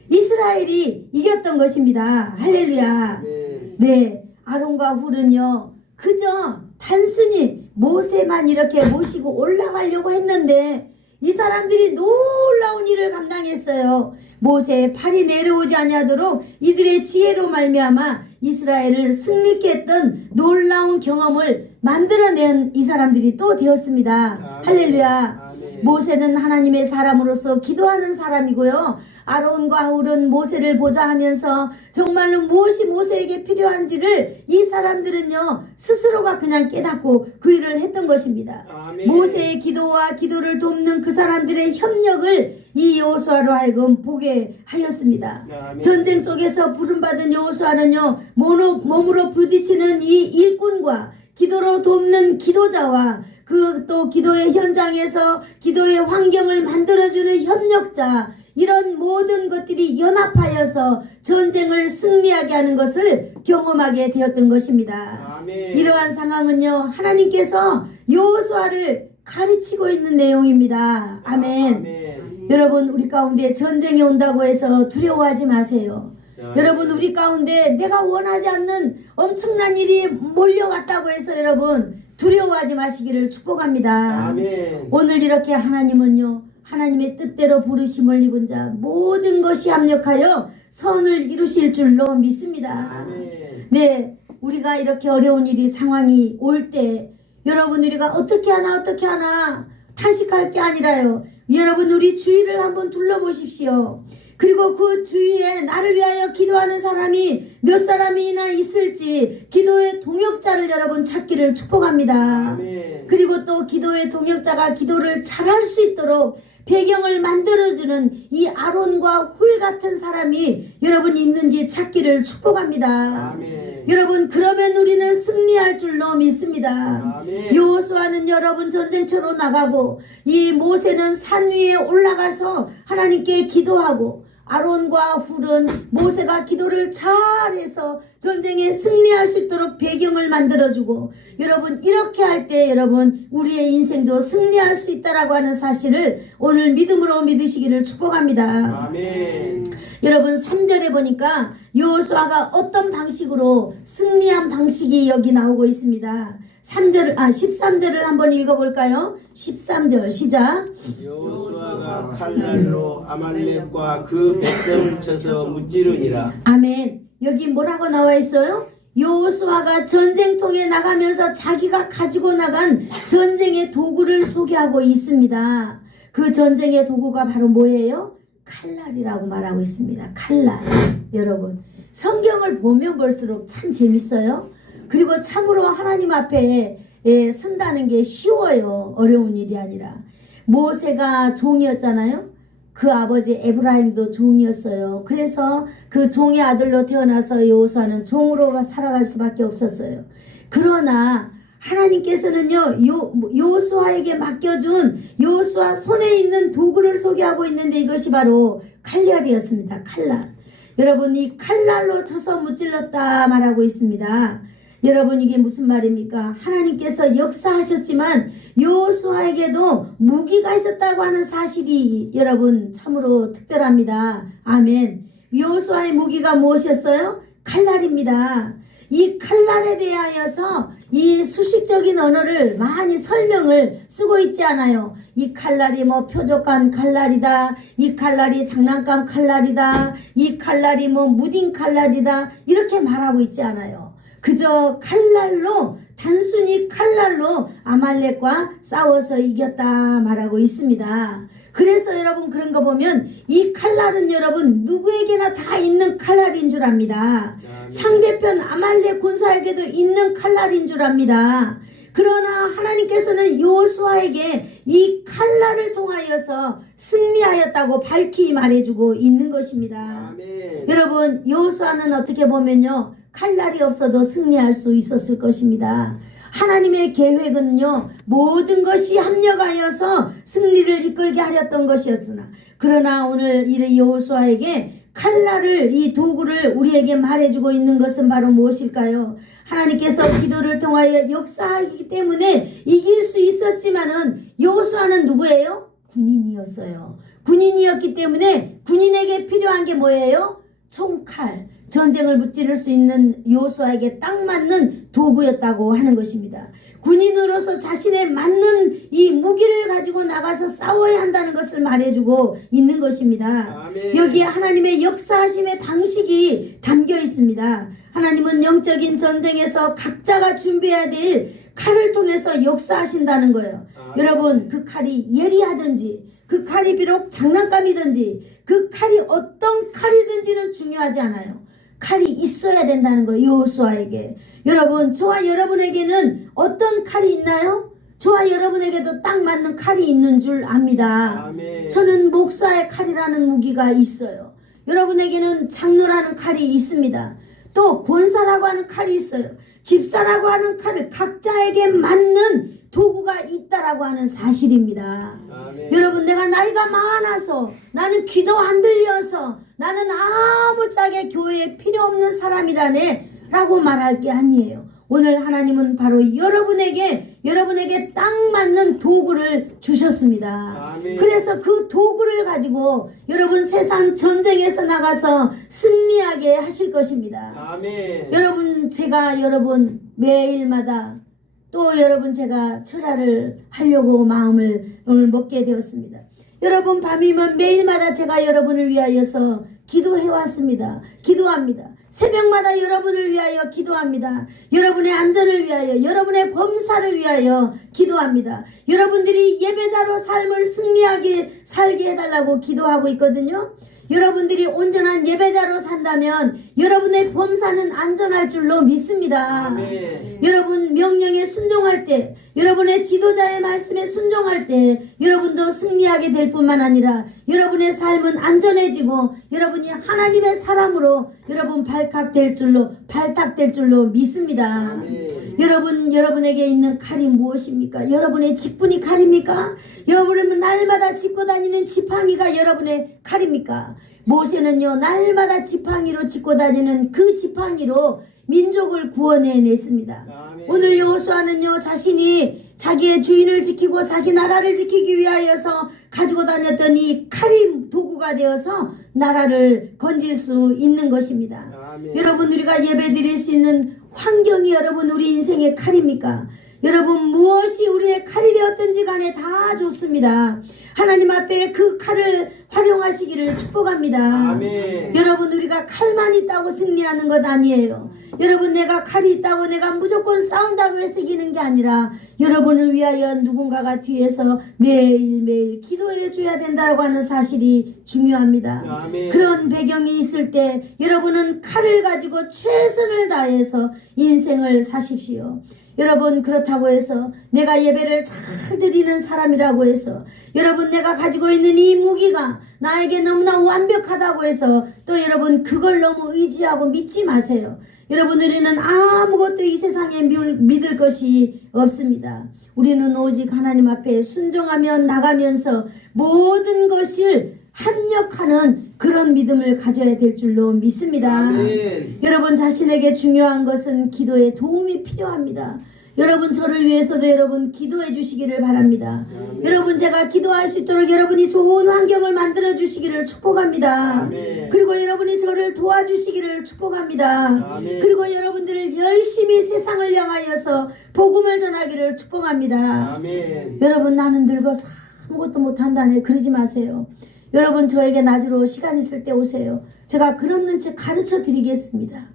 이스라엘이 이겼던 것입니다. 할렐루야. 아멘. 네, 아론과 훌은요 그저 단순히 모세만 이렇게 모시고 올라가려고 했는데 이 사람들이 놀라운 일을 감당했어요. 모세의 팔이 내려오지 아니하도록 이들의 지혜로 말미암아 이스라엘을 승리케 했던 놀라운 경험을 만들어낸 이 사람들이 또 되었습니다. 아멘. 할렐루야. 아멘. 모세는 하나님의 사람으로서 기도하는 사람이고요. 아론과 훌은 모세를 보자 하면서 정말로 무엇이 모세에게 필요한지를 이 사람들은요 스스로가 그냥 깨닫고 그 일을 했던 것입니다. 아멘. 모세의 기도와 기도를 돕는 그 사람들의 협력을 이 여호수아로 하여금 보게 하였습니다. 아멘. 전쟁 속에서 부름받은 여호수아는요 몸으로 부딪히는 이 일꾼과 기도로 돕는 기도자와 그 또 기도의 현장에서 기도의 환경을 만들어주는 협력자, 이런 모든 것들이 연합하여서 전쟁을 승리하게 하는 것을 경험하게 되었던 것입니다. 아멘. 이러한 상황은요 하나님께서 여호수아를 가르치고 있는 내용입니다. 아멘. 아멘. 여러분, 우리 가운데 전쟁이 온다고 해서 두려워하지 마세요. 아멘. 여러분, 우리 가운데 내가 원하지 않는 엄청난 일이 몰려왔다고 해서 여러분 두려워하지 마시기를 축복합니다. 아멘. 오늘 이렇게 하나님은요 하나님의 뜻대로 부르심을 입은 자 모든 것이 합력하여 선을 이루실 줄로 믿습니다. 아멘. 네, 우리가 이렇게 어려운 일이 상황이 올 때 여러분 우리가 어떻게 하나 탄식할 게 아니라요. 여러분 우리 주위를 한번 둘러보십시오. 그리고 그 주위에 나를 위하여 기도하는 사람이 몇 사람이나 있을지 기도의 동역자를 여러분 찾기를 축복합니다. 아멘. 그리고 또 기도의 동역자가 기도를 잘할 수 있도록 배경을 만들어주는 이 아론과 훌 같은 사람이 여러분 있는지 찾기를 축복합니다. 아멘. 여러분, 그러면 우리는 승리할 줄로 믿습니다. 아멘. 여호수아는 여러분 전쟁터로 나가고 이 모세는 산 위에 올라가서 하나님께 기도하고 아론과 훌은 모세가 기도를 잘해서 전쟁에 승리할 수 있도록 배경을 만들어주고 여러분 이렇게 할 때 여러분 우리의 인생도 승리할 수 있다라고 하는 사실을 오늘 믿음으로 믿으시기를 축복합니다. 아멘. 여러분 3절에 보니까 여호수아가 어떤 방식으로 승리한 방식이 여기 나오고 있습니다. 13절을 한번 읽어볼까요? 13절 시작. 여호수아가 칼날로 아말렉과 그 백성을 쳐서 무찌르니라. 아멘. 여기 뭐라고 나와 있어요? 여호수아가 전쟁통에 나가면서 자기가 가지고 나간 전쟁의 도구를 소개하고 있습니다. 그 전쟁의 도구가 바로 뭐예요? 칼날이라고 말하고 있습니다. 칼날. 여러분 성경을 보면 볼수록 참 재밌어요. 그리고 참으로 하나님 앞에 선다는 게 쉬워요. 어려운 일이 아니라. 모세가 종이었잖아요. 그 아버지 에브라임도 종이었어요. 그래서 그 종의 아들로 태어나서 여호수아는 종으로 살아갈 수밖에 없었어요. 그러나 하나님께서는요 여호수아에게 맡겨준 여호수아 손에 있는 도구를 소개하고 있는데 이것이 바로 칼날이었습니다. 칼날. 여러분 이 칼날로 쳐서 무찔렀다 말하고 있습니다. 여러분 이게 무슨 말입니까? 하나님께서 역사하셨지만 여호수아에게도 무기가 있었다고 하는 사실이 여러분 참으로 특별합니다. 아멘. 여호수아의 무기가 무엇이었어요? 칼날입니다. 이 칼날에 대하여서 이 수식적인 언어를 많이 설명을 쓰고 있지 않아요. 이 칼날이 뭐 표적한 칼날이다. 이 칼날이 장난감 칼날이다. 이 칼날이 뭐 무딘 칼날이다. 이렇게 말하고 있지 않아요. 그저 칼날로 단순히 칼날로 아말렉과 싸워서 이겼다 말하고 있습니다. 그래서 여러분 그런 거 보면 이 칼날은 여러분 누구에게나 다 있는 칼날인 줄 압니다. 상대편 아말렉 군사에게도 있는 칼날인 줄 압니다. 그러나 하나님께서는 여호수아에게 이 칼날을 통하여서 승리하였다고 밝히 말해주고 있는 것입니다. 아멘. 여러분 여호수아는 어떻게 보면요 칼날이 없어도 승리할 수 있었을 것입니다. 하나님의 계획은요 모든 것이 합력하여서 승리를 이끌게 하였던 것이었으나 그러나 오늘 이 여호수아에게 칼날을 이 도구를 우리에게 말해주고 있는 것은 바로 무엇일까요? 하나님께서 기도를 통하여 역사하기 때문에 이길 수 있었지만은 여호수아는 누구예요? 군인이었어요. 군인이었기 때문에 군인에게 필요한 게 뭐예요? 총칼. 전쟁을 무찌를 수 있는 여호수아에게 딱 맞는 도구였다고 하는 것입니다. 군인으로서 자신의 맞는 이 무기를 가지고 나가서 싸워야 한다는 것을 말해주고 있는 것입니다. 아멘. 여기에 하나님의 역사하심의 방식이 담겨 있습니다. 하나님은 영적인 전쟁에서 각자가 준비해야 될 칼을 통해서 역사하신다는 거예요. 여러분, 그 칼이 예리하든지 그 칼이 비록 장난감이든지 그 칼이 어떤 칼이든지는 중요하지 않아요. 칼이 있어야 된다는 거예요. 여호수아에게. 여러분, 저와 여러분에게는 어떤 칼이 있나요? 저와 여러분에게도 딱 맞는 칼이 있는 줄 압니다. 아멘. 저는 목사의 칼이라는 무기가 있어요. 여러분에게는 장로라는 칼이 있습니다. 또 권사라고 하는 칼이 있어요. 집사라고 하는 칼을 각자에게 맞는 도구가 있다라고 하는 사실입니다. 아멘. 여러분, 내가 나이가 많아서 나는 기도 안 들려서 나는 아무짝에 교회에 필요 없는 사람이라네 라고 말할 게 아니에요. 오늘 하나님은 바로 여러분에게 딱 맞는 도구를 주셨습니다. 아멘. 그래서 그 도구를 가지고 여러분 세상 전쟁에서 나가서 승리하게 하실 것입니다. 아멘. 여러분, 제가 여러분 매일마다 또 여러분 제가 철야를 하려고 마음을 오늘 먹게 되었습니다. 여러분, 밤이면 매일마다 제가 여러분을 위하여서 기도해 왔습니다. 기도합니다. 새벽마다 여러분을 위하여 기도합니다. 여러분의 안전을 위하여, 여러분의 범사를 위하여 기도합니다. 여러분들이 예배자로 삶을 승리하게 살게 해달라고 기도하고 있거든요. 여러분들이 온전한 예배자로 산다면 여러분의 범사는 안전할 줄로 믿습니다. 아멘. 여러분 명령에 순종할 때, 여러분의 지도자의 말씀에 순종할 때 여러분도 승리하게 될 뿐만 아니라 여러분의 삶은 안전해지고 여러분이 하나님의 사람으로 여러분 발탁될 줄로 믿습니다. 아멘. 여러분에게 있는 칼이 무엇입니까? 여러분의 직분이 칼입니까? 여러분은 날마다 짚고 다니는 지팡이가 여러분의 칼입니까? 모세는요, 날마다 지팡이로 짚고 다니는 그 지팡이로 민족을 구원해냈습니다. 아멘. 오늘 여호수아는요, 자신이 자기의 주인을 지키고 자기 나라를 지키기 위하여서 가지고 다녔던 이 칼이 도구가 되어서 나라를 건질 수 있는 것입니다. 아멘. 여러분, 우리가 예배 드릴 수 있는 환경이 여러분 우리 인생의 칼입니까? 여러분, 무엇이 우리의 칼이 되었든지 간에 다 좋습니다. 하나님 앞에 그 칼을 활용하시기를 축복합니다. 아멘. 여러분, 우리가 칼만 있다고 승리하는 것 아니에요. 여러분, 내가 칼이 있다고 내가 무조건 싸운다고 해서 이기는 게 아니라 여러분을 위하여 누군가가 뒤에서 매일매일 기도해 줘야 된다고 하는 사실이 중요합니다. 아멘. 그런 배경이 있을 때 여러분은 칼을 가지고 최선을 다해서 인생을 사십시오. 여러분, 그렇다고 해서 내가 예배를 잘 드리는 사람이라고 해서 여러분 내가 가지고 있는 이 무기가 나에게 너무나 완벽하다고 해서 또 여러분 그걸 너무 의지하고 믿지 마세요. 여러분, 우리는 아무것도 이 세상에 믿을 것이 없습니다. 우리는 오직 하나님 앞에 순종하며 나가면서 모든 것을 합력하는 그런 믿음을 가져야 될 줄로 믿습니다. 아멘. 여러분, 자신에게 중요한 것은 기도에 도움이 필요합니다. 여러분, 저를 위해서도 여러분 기도해 주시기를 바랍니다. 아멘. 여러분, 제가 기도할 수 있도록 여러분이 좋은 환경을 만들어 주시기를 축복합니다. 아멘. 그리고 여러분이 저를 도와주시기를 축복합니다. 아멘. 그리고 여러분들을 열심히 세상을 향하여서 복음을 전하기를 축복합니다. 아멘. 여러분, 나는 늙어서 아무것도 못한다네, 그러지 마세요. 여러분, 저에게 낮으로 시간 있을 때 오세요. 제가 그런 채 가르쳐 드리겠습니다.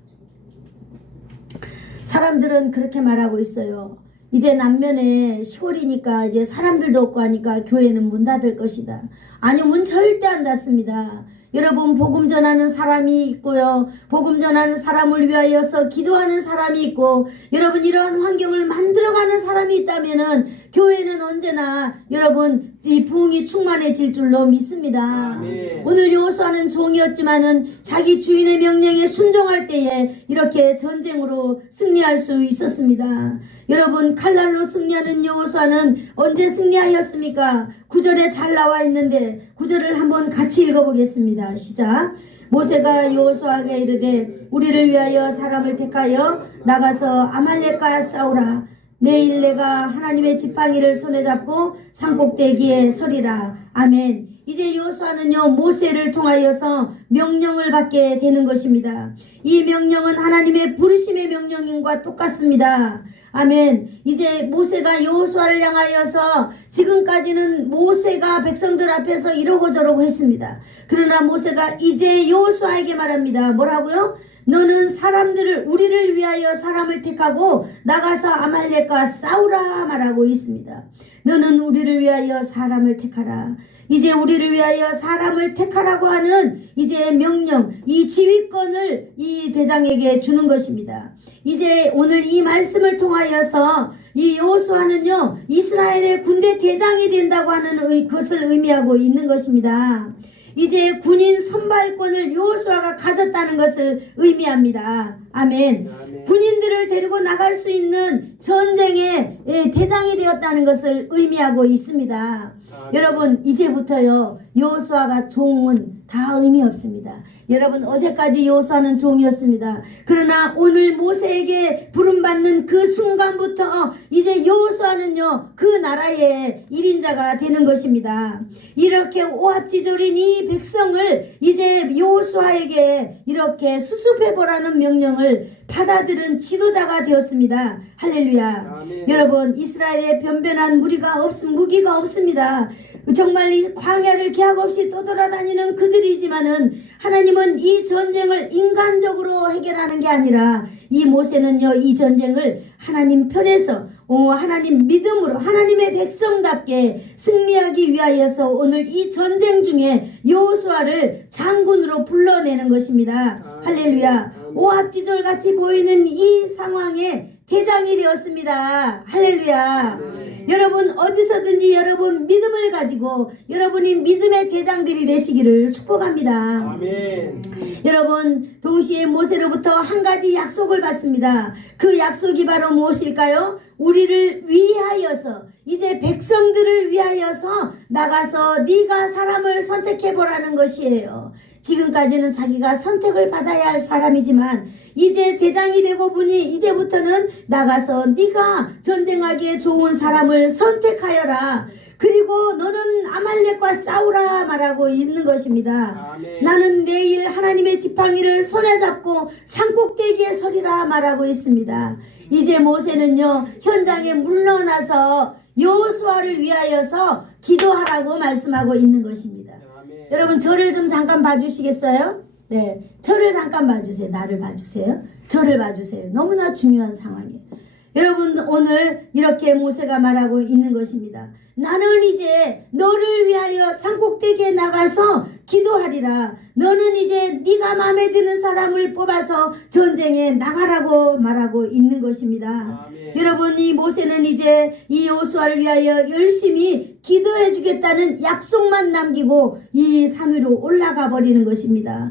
사람들은 그렇게 말하고 있어요. 이제 남면에 10월이니까 이제 사람들도 없고 하니까 교회는 문 닫을 것이다. 아니요, 문 절대 안 닫습니다. 여러분, 복음 전하는 사람이 있고요, 복음 전하는 사람을 위하여서 기도하는 사람이 있고, 여러분 이러한 환경을 만들어가는 사람이 있다면은 교회는 언제나 여러분 이 부흥이 충만해질 줄로 믿습니다. 아멘. 오늘 여호수아는 종이었지만은 자기 주인의 명령에 순종할 때에 이렇게 전쟁으로 승리할 수 있었습니다. 여러분, 칼날로 승리하는 여호수아는 언제 승리하였습니까? 9절에 잘 나와 있는데 9절을 한번 같이 읽어보겠습니다. 시작. 모세가 여호수아에게 이르되 우리를 위하여 사람을 택하여 나가서 아말렉과 싸우라. 내일 내가 하나님의 지팡이를 손에 잡고 산꼭대기에 서리라. 아멘. 이제 여호수아는요 모세를 통하여서 명령을 받게 되는 것입니다. 이 명령은 하나님의 부르심의 명령과 똑같습니다. 아멘. 이제 모세가 여호수아를 향하여서 지금까지는 모세가 백성들 앞에서 이러고 저러고 했습니다. 그러나 모세가 이제 여호수아에게 말합니다. 뭐라고요? 너는 사람들을 우리를 위하여 사람을 택하고 나가서 아말렉과 싸우라 말하고 있습니다. 너는 우리를 위하여 사람을 택하라. 이제 우리를 위하여 사람을 택하라고 하는 이제 명령, 이 지휘권을 이 대장에게 주는 것입니다. 이제 오늘 이 말씀을 통하여서 이 여호수아는요 이스라엘의 군대 대장이 된다고 하는 것을 의미하고 있는 것입니다. 이제 군인 선발권을 여호수아가 가졌다는 것을 의미합니다. 아멘. 군인들을 데리고 나갈 수 있는 전쟁의 대장이 되었다는 것을 의미하고 있습니다. 여러분 이제부터요 여호수아가 종은 다 의미 없습니다. 여러분 어제까지 여호수아는 종이었습니다. 그러나 오늘 모세에게 부름받는 그 순간부터 이제 여호수아는요 그 나라의 1인자가 되는 것입니다. 이렇게 오합지졸인 이 백성을 이제 여호수아에게 이렇게 수습해보라는 명령을 받아들은 지도자가 되었습니다. 할렐루야. 아멘. 여러분 이스라엘에 변변한 무기가 없습니다. 정말 이 광야를 계약 없이 떠돌아다니는 그들이지만은 하나님은 이 전쟁을 인간적으로 해결하는 게 아니라 이 모세는요 이 전쟁을 하나님 편에서 하나님 믿음으로 하나님의 백성답게 승리하기 위하여서 오늘 이 전쟁 중에 여호수아를 장군으로 불러내는 것입니다. 할렐루야. 오합지졸 같이 보이는 이 상황에 대장이 되었습니다. 할렐루야. 여러분 어디서든지 여러분 믿음을 가지고 여러분이 믿음의 대장들이 되시기를 축복합니다. 아멘. 여러분 동시에 모세로부터 한 가지 약속을 받습니다. 그 약속이 바로 무엇일까요? 우리를 위하여서 이제 백성들을 위하여서 나가서 네가 사람을 선택해보라는 것이에요. 지금까지는 자기가 선택을 받아야 할 사람이지만 이제 대장이 되고 보니 이제부터는 나가서 네가 전쟁하기에 좋은 사람을 선택하여라. 그리고 너는 아말렉과 싸우라 말하고 있는 것입니다. 아멘. 나는 내일 하나님의 지팡이를 손에 잡고 산꼭대기에 서리라 말하고 있습니다. 이제 모세는요 현장에 물러나서 여호수아를 위하여서 기도하라고 말씀하고 있는 것입니다. 아멘. 여러분 저를 좀 잠깐 봐주시겠어요? 네, 저를 잠깐 봐주세요. 나를 봐주세요. 저를 봐주세요. 너무나 중요한 상황이에요. 여러분 오늘 이렇게 모세가 말하고 있는 것입니다. 나는 이제 너를 위하여 산꼭대기에 나가서 기도하리라. 너는 이제 네가 마음에 드는 사람을 뽑아서 전쟁에 나가라고 말하고 있는 것입니다. 아멘. 여러분 이 모세는 이제 이 여호수아를 위하여 열심히 기도해 주겠다는 약속만 남기고 이 산 위로 올라가 버리는 것입니다.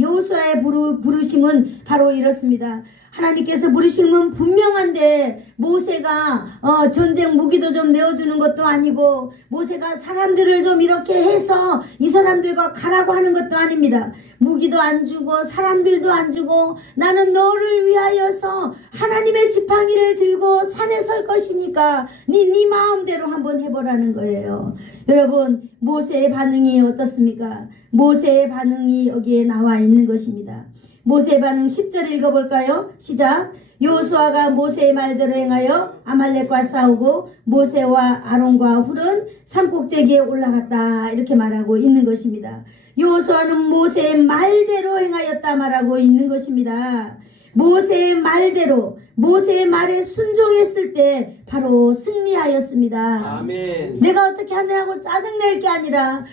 여호수아의 부르심은 바로 이렇습니다. 하나님께서 부르심은 분명한데 모세가 전쟁 무기도 좀 내어주는 것도 아니고 모세가 사람들을 좀 이렇게 해서 이 사람들과 가라고 하는 것도 아닙니다. 무기도 안 주고 사람들도 안 주고 나는 너를 위하여서 하나님의 지팡이를 들고 산에 설 것이니까 네 마음대로 한번 해보라는 거예요. 여러분 모세의 반응이 어떻습니까? 모세의 반응이 여기에 나와 있는 것입니다. 모세의 반응 10절 읽어볼까요? 시작. 여호수아가 모세의 말대로 행하여 아말렉과 싸우고 모세와 아론과 훌은 산꼭대기에 올라갔다 이렇게 말하고 있는 것입니다. 여호수아는 모세의 말대로 행하였다 말하고 있는 것입니다. 모세의 말대로 모세의 말에 순종했을 때 바로 승리하였습니다. 아멘. 내가 어떻게 하냐고 짜증낼 게 아니라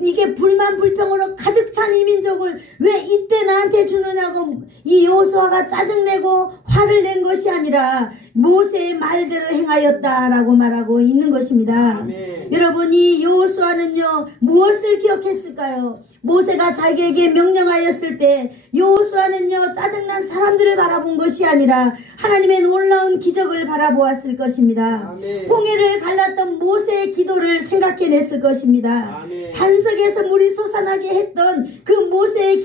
이게 불만 불평으로 가득 찬 이 민족을 왜 이때 나한테 주느냐고 이 여호수아가 짜증내고 화를 낸 것이 아니라 모세의 말대로 행하였다라고 말하고 있는 것입니다. 아멘. 여러분 이 여호수아는요 무엇을 기억했을까요? 모세가 자기에게 명령하였을 때 여호수아는요 짜증난 사람들을 바라본 것이 아니라 하나님의 놀라운 기적을 바라보았을 것입니다. 아멘. 홍해를 갈랐던 모세의 기도를 생각해냈을 것입니다. 아멘. 반석에서 물이 솟아나게 했던 그 모세의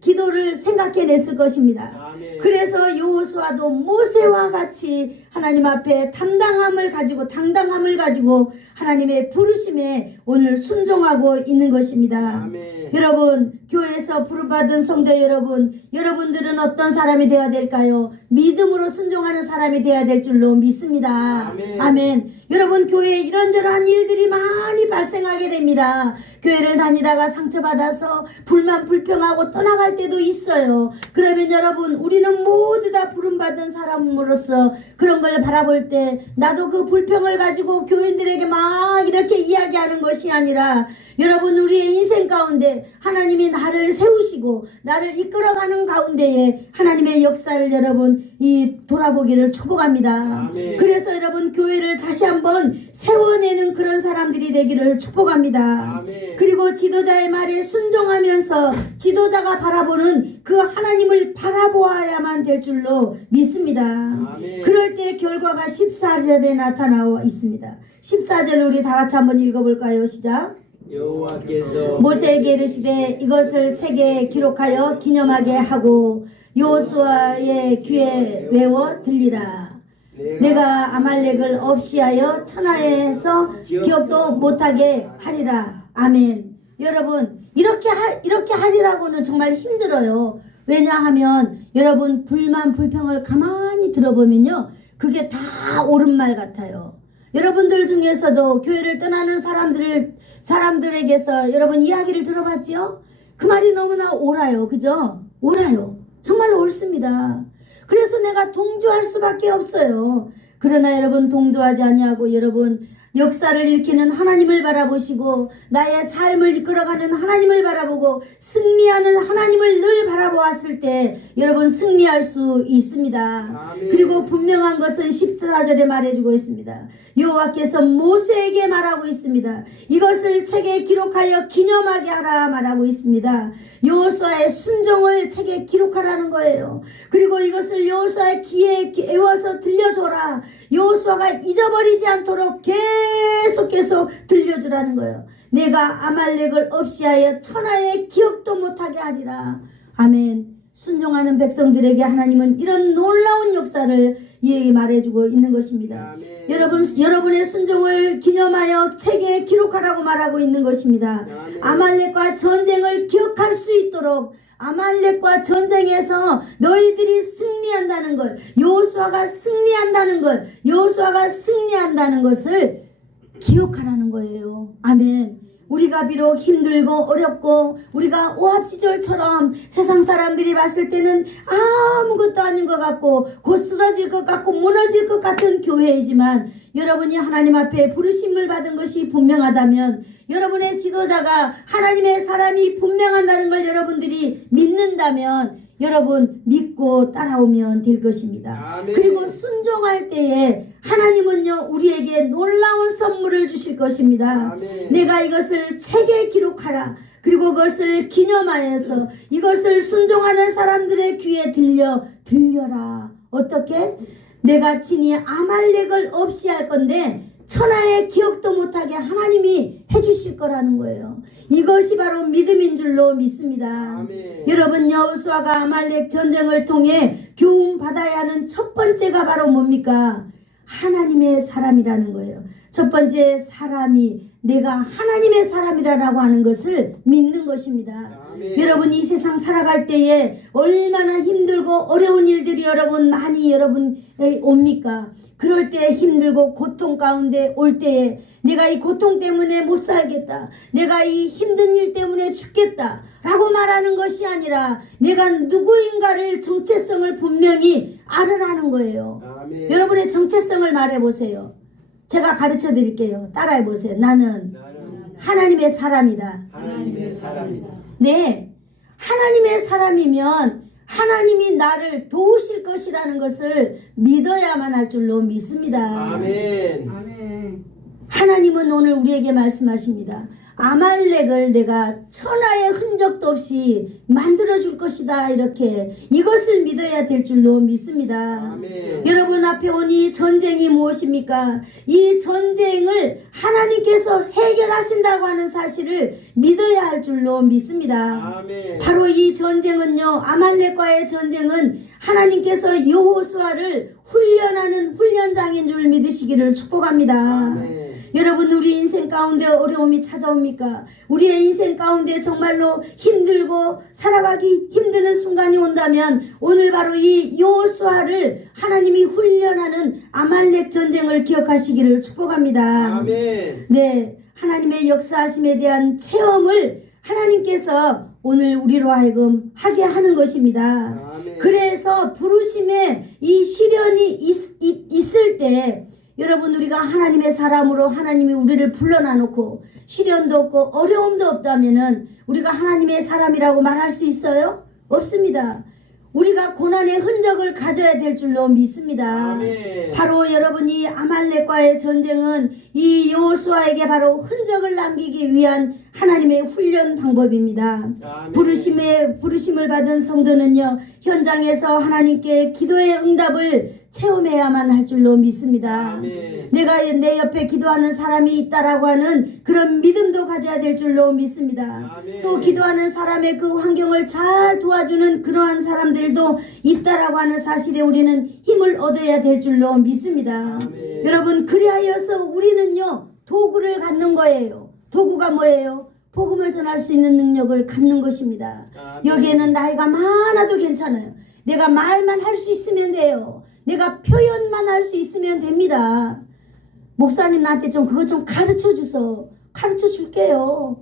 기도를 생각해냈을 것입니다. 아멘. 그래서 여호수아도 모세와 같이 하나님 앞에 당당함을 가지고 하나님의 부르심에 오늘 순종하고 있는 것입니다. 아멘. 여러분, 교회에서 부름받은 성도 여러분, 여러분들은 어떤 사람이 되어야 될까요? 믿음으로 순종하는 사람이 되어야 될 줄로 믿습니다. 아멘. 아멘. 여러분, 교회에 이런저런 일들이 많이 발생하게 됩니다. 교회를 다니다가 상처받아서 불만 불평하고 떠나갈 때도 있어요. 그러면 여러분, 우리는 모두 다 부름받은 사람으로서 그런 걸 바라볼 때 나도 그 불평을 가지고 교인들에게 막 이렇게 이야기하는 것이 아니라, 여러분, 우리의 인생 가운데 하나님이 나를 세우시고 나를 이끌어가는 가운데에 하나님의 역사를 여러분 돌아보기를 축복합니다. 아멘. 그래서 여러분, 교회를 다시 한번 세워내는 그런 사람들이 되기를 축복합니다. 아멘. 그리고 지도자의 말에 순종하면서 지도자가 바라보는 그 하나님을 바라보아야만 될 줄로 믿습니다. 아멘. 그럴 때 결과가 14절에 나타나와 있습니다. 14절 우리 다 같이 한번 읽어볼까요? 시작. 여호와께서 모세에게 이르시되 이것을 책에 기록하여 기념하게 하고 여호수아의 귀에 외워 들리라. 내가 아말렉을 없이하여 천하에서 기억도 못하게 하리라. 아멘. 여러분, 이렇게 하리라고는 정말 힘들어요. 왜냐하면 여러분, 불만 불평을 가만히 들어보면요, 그게 다 옳은 말 같아요. 여러분들 중에서도 교회를 떠나는 사람들에게서 여러분 이야기를 들어봤죠? 그 말이 너무나 옳아요. 그죠? 옳아요. 정말 옳습니다. 그래서 내가 동조할 수밖에 없어요. 그러나 여러분, 동조하지 아니하고 여러분 역사를 일으키는 하나님을 바라보시고 나의 삶을 이끌어가는 하나님을 바라보고 승리하는 하나님을 늘 바라보았을 때 여러분 승리할 수 있습니다. 아멘. 그리고 분명한 것은 14절에 말해주고 있습니다. 여호와께서 모세에게 말하고 있습니다. 이것을 책에 기록하여 기념하게 하라 말하고 있습니다. 여호수아의 순종을 책에 기록하라는 거예요. 그리고 이것을 여호수아의 귀에 외워서 들려줘라. 여호수아가 잊어버리지 않도록 계속 들려주라는 거예요. 내가 아말렉을 없이하여 천하에 기억도 못하게 하리라. 아멘. 순종하는 백성들에게 하나님은 이런 놀라운 역사를 말해주고 있는 것입니다. 아멘. 여러분의 순종을 기념하여 책에 기록하라고 말하고 있는 것입니다. 아멘. 아말렉과 전쟁을 기억할 수 있도록, 아말렉과 전쟁에서 너희들이 승리한다는 것, 여호수아가 승리한다는 것을 기억하라는 거예요. 아멘. 우리가 비록 힘들고 어렵고 우리가 오합지졸처럼 세상 사람들이 봤을 때는 아무것도 아닌 것 같고 곧 쓰러질 것 같고 무너질 것 같은 교회이지만, 여러분이 하나님 앞에 부르심을 받은 것이 분명하다면, 여러분의 지도자가 하나님의 사람이 분명한다는 걸 여러분들이 믿는다면 여러분 믿고 따라오면 될 것입니다. 아멘. 그리고 순종할 때에 하나님은요 우리에게 놀라운 선물을 주실 것입니다. 아멘. 내가 이것을 책에 기록하라. 그리고 그것을 기념하여서 이것을 순종하는 사람들의 귀에 들려라. 어떻게? 내가 친히 아말렉을 없이 할 건데 천하의 기억도 못하게 하나님이 해주실 거라는 거예요. 이것이 바로 믿음인 줄로 믿습니다. 아멘. 여러분, 여호수아가 아말렉 전쟁을 통해 교훈 받아야 하는 첫 번째가 바로 뭡니까? 하나님의 사람이라는 거예요. 첫 번째 사람이 내가 하나님의 사람이라고 하는 것을 믿는 것입니다. 아멘. 여러분, 이 세상 살아갈 때에 얼마나 힘들고 어려운 일들이 여러분 많이 옵니까? 그럴 때 힘들고 고통 가운데 올 때에 내가 이 고통 때문에 못 살겠다, 내가 이 힘든 일 때문에 죽겠다 라고 말하는 것이 아니라 내가 누구인가를 정체성을 분명히 알으라는 거예요. 아멘. 여러분의 정체성을 말해보세요. 제가 가르쳐 드릴게요. 따라해 보세요. 나는 하나님의 사람이다. 하나님의 사람이다. 네, 하나님의 사람이면 하나님이 나를 도우실 것이라는 것을 믿어야만 할 줄로 믿습니다. 아멘. 아멘. 하나님은 오늘 우리에게 말씀하십니다. 아말렉을 내가 천하의 흔적도 없이 만들어줄 것이다. 이렇게 이것을 믿어야 될 줄로 믿습니다. 아멘. 여러분 앞에 오니 전쟁이 무엇입니까? 이 전쟁을 하나님께서 해결하신다고 하는 사실을 믿어야 할 줄로 믿습니다. 아멘. 바로 이 전쟁은요, 아말렉과의 전쟁은 하나님께서 여호수아를 훈련하는 훈련장인 줄 믿으시기를 축복합니다. 아멘. 여러분 우리 인생 가운데 어려움이 찾아옵니까? 우리의 인생 가운데 정말로 힘들고 살아가기 힘드는 순간이 온다면 오늘 바로 이 여호수아를 하나님이 훈련하는 아말렉 전쟁을 기억하시기를 축복합니다. 아멘. 네, 하나님의 역사하심에 대한 체험을 하나님께서 오늘 우리로 하여금 하게 하는 것입니다. 아멘. 그래서 부르심에 이 시련이 있을 때 여러분 우리가 하나님의 사람으로 하나님이 우리를 불러놔 놓고 시련도 없고 어려움도 없다면은 우리가 하나님의 사람이라고 말할 수 있어요? 없습니다. 우리가 고난의 흔적을 가져야 될 줄로 믿습니다. 아멘. 바로 여러분이 아말렉과의 전쟁은 이 여호수아에게 바로 흔적을 남기기 위한 하나님의 훈련 방법입니다. 아멘. 부르심을 받은 성도는요, 현장에서 하나님께 기도의 응답을 체험해야만 할 줄로 믿습니다. 아멘. 내가 내 옆에 기도하는 사람이 있다라고 하는 그런 믿음도 가져야 될 줄로 믿습니다. 아멘. 또 기도하는 사람의 그 환경을 잘 도와주는 그러한 사람들도 있다라고 하는 사실에 우리는 힘을 얻어야 될 줄로 믿습니다. 아멘. 여러분 그리하여서 우리는요 도구를 갖는 거예요. 도구가 뭐예요? 복음을 전할 수 있는 능력을 갖는 것입니다. 아멘. 여기에는 나이가 많아도 괜찮아요. 내가 말만 할 수 있으면 돼요. 내가 표현만 할 수 있으면 됩니다. 목사님 나한테 좀 그것 좀 가르쳐 주소. 가르쳐 줄게요.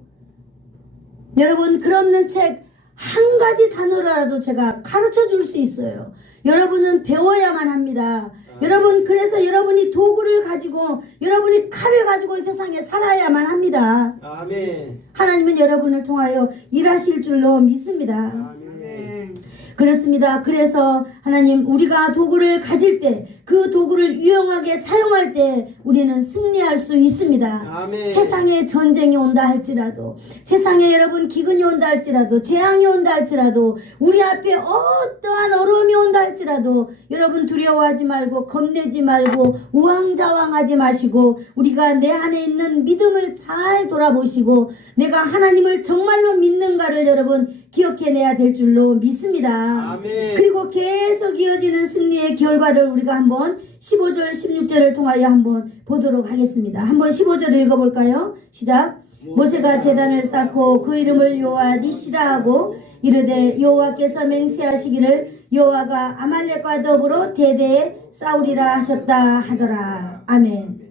여러분 글 없는 책 한 가지 단어라도 제가 가르쳐 줄 수 있어요. 여러분은 배워야만 합니다. 여러분 그래서 여러분이 도구를 가지고 여러분이 칼을 가지고 이 세상에 살아야만 합니다. 아멘. 하나님은 여러분을 통하여 일하실 줄로 믿습니다. 아멘. 그렇습니다. 그래서 하나님 우리가 도구를 가질 때 그 도구를 유용하게 사용할 때 우리는 승리할 수 있습니다. 아멘. 세상에 전쟁이 온다 할지라도 세상에 여러분 기근이 온다 할지라도 재앙이 온다 할지라도 우리 앞에 어떠한 어려움이 온다 할지라도 여러분 두려워하지 말고 겁내지 말고 우왕좌왕하지 마시고 우리가 내 안에 있는 믿음을 잘 돌아보시고 내가 하나님을 정말로 믿는가를 여러분 기억해내야 될 줄로 믿습니다. 아멘. 그리고 계속 이어지는 승리의 결과를 우리가 한번 15절 16절을 통하여 한번 보도록 하겠습니다. 한번 15절을 읽어볼까요? 시작. 모세가 제단을 쌓고 그 이름을 여호와 니시라 하고 이르되 여호와께서 맹세하시기를 여호와가 아말렉과 더불어 대대에 싸우리라 하셨다 하더라. 아멘.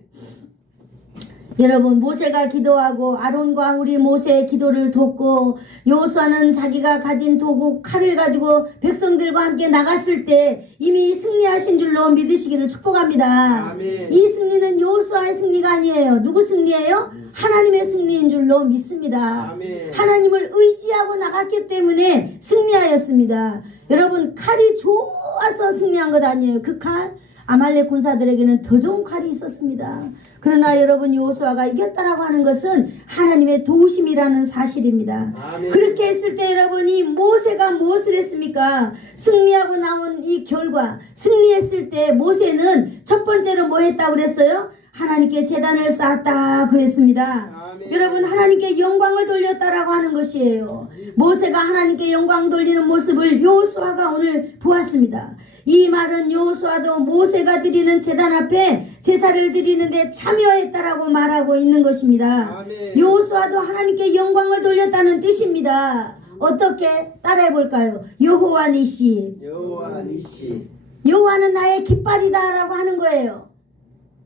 여러분 모세가 기도하고 아론과 우리 모세의 기도를 돕고 여호수아는 자기가 가진 도구 칼을 가지고 백성들과 함께 나갔을 때 이미 승리하신 줄로 믿으시기를 축복합니다. 아멘. 이 승리는 여호수아의 승리가 아니에요. 누구 승리예요? 하나님의 승리인 줄로 믿습니다. 아멘. 하나님을 의지하고 나갔기 때문에 승리하였습니다. 여러분 칼이 좋아서 승리한 것 아니에요. 그 칼 아말렉 군사들에게는 더 좋은 칼이 있었습니다. 그러나 여러분 여호수아가 이겼다라고 하는 것은 하나님의 도우심이라는 사실입니다. 아멘. 그렇게 했을 때 여러분이 모세가 무엇을 했습니까? 승리하고 나온 이 결과 승리했을 때 모세는 첫 번째로 뭐 했다고 그랬어요? 하나님께 제단을 쌓았다 그랬습니다. 아멘. 여러분 하나님께 영광을 돌렸다라고 하는 것이에요. 모세가 하나님께 영광 돌리는 모습을 여호수아가 오늘 보았습니다. 이 말은 여호수아도 모세가 드리는 제단 앞에 제사를 드리는데 참여했다라고 말하고 있는 것입니다. 아멘. 여호수아도 하나님께 영광을 돌렸다는 뜻입니다. 어떻게 따라해 볼까요? 여호와 니시. 여호와 니시. 여호와는 나의 깃발이다라고 하는 거예요.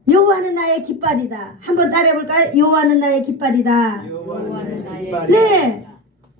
여호와는 나의 깃발이다. 한번 따라해 볼까요? 여호와는 나의 깃발이다. 여호와는 나의 깃발이다. 네,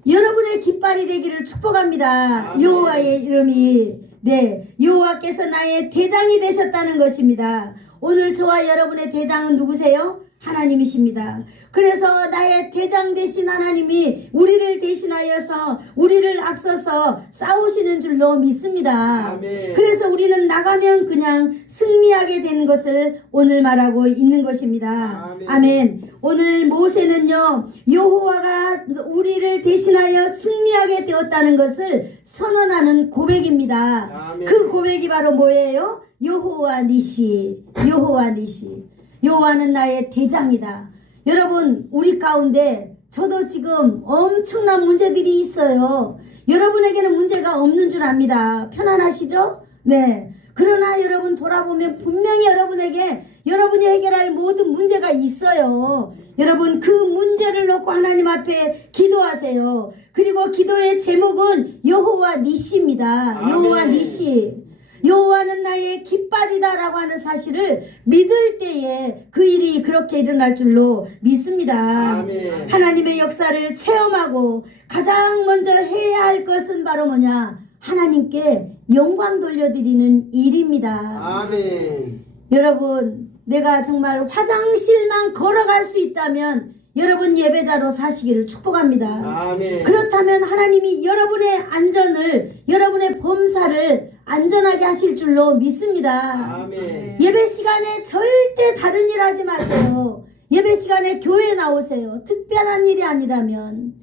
여러분의 깃발이 되기를 축복합니다. 아멘. 여호와의 이름이 네, 여호와께서 나의 대장이 되셨다는 것입니다. 오늘 저와 여러분의 대장은 누구세요? 하나님이십니다. 그래서 나의 대장 되신 하나님이 우리를 대신하여서 우리를 앞서서 싸우시는 줄로 믿습니다. 아멘. 그래서 우리는 나가면 그냥 승리하게 된 것을 오늘 말하고 있는 것입니다. 아멘. 아멘. 오늘 모세는요, 여호와가 우리를 대신하여 승리하게 되었다는 것을 선언하는 고백입니다. 아멘. 그 고백이 바로 뭐예요? 여호와 니시, 여호와 니시. 여호와는 나의 대장이다. 여러분, 우리 가운데 저도 지금 엄청난 문제들이 있어요. 여러분에게는 문제가 없는 줄 압니다. 편안하시죠? 네. 그러나 여러분 돌아보면 분명히 여러분에게 여러분이 해결할 모든 문제가 있어요. 여러분 그 문제를 놓고 하나님 앞에 기도하세요. 그리고 기도의 제목은 여호와 니시입니다. 아멘. 여호와 니시. 여호와는 나의 깃발이다 라고 하는 사실을 믿을 때에 그 일이 그렇게 일어날 줄로 믿습니다. 아멘. 하나님의 역사를 체험하고 가장 먼저 해야 할 것은 바로 뭐냐? 하나님께 영광 돌려드리는 일입니다. 아멘. 여러분, 내가 정말 화장실만 걸어갈 수 있다면 여러분 예배자로 사시기를 축복합니다. 아멘. 그렇다면 하나님이 여러분의 안전을, 여러분의 범사를 안전하게 하실 줄로 믿습니다. 아멘. 예배 시간에 절대 다른 일 하지 마세요. 예배 시간에 교회 나오세요. 특별한 일이 아니라면.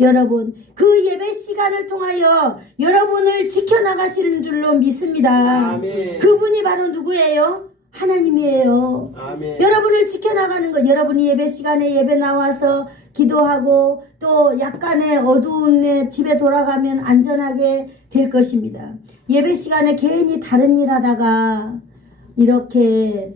여러분, 그 예배 시간을 통하여 여러분을 지켜나가시는 줄로 믿습니다. 아멘. 그분이 바로 누구예요? 하나님이에요. 아멘. 여러분을 지켜나가는 것, 여러분이 예배 시간에 예배 나와서 기도하고 또 약간의 어두움에 집에 돌아가면 안전하게 될 것입니다. 예배 시간에 괜히 다른 일 하다가 이렇게